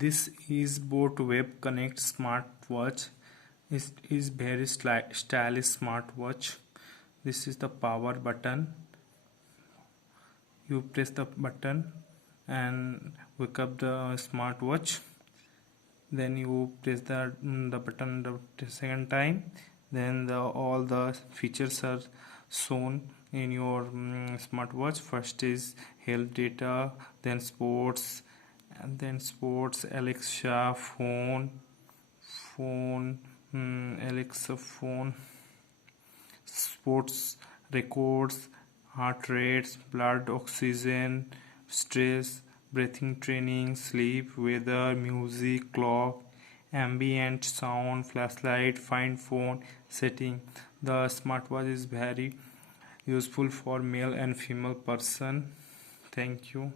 This is Boat Web Connect smartwatch. It is very stylish smartwatch. This is the power button. You press the button and wake up the smartwatch. Then you press the button the second time. Then all the features are shown in your smartwatch. First is health data, then sports, and then sports, Alexa, Alexa phone, sports records, heart rates, blood oxygen, stress, breathing training, sleep, weather, music, clock, ambient sound, flashlight, find phone, setting. The smartwatch is very useful for male and female person. Thank you.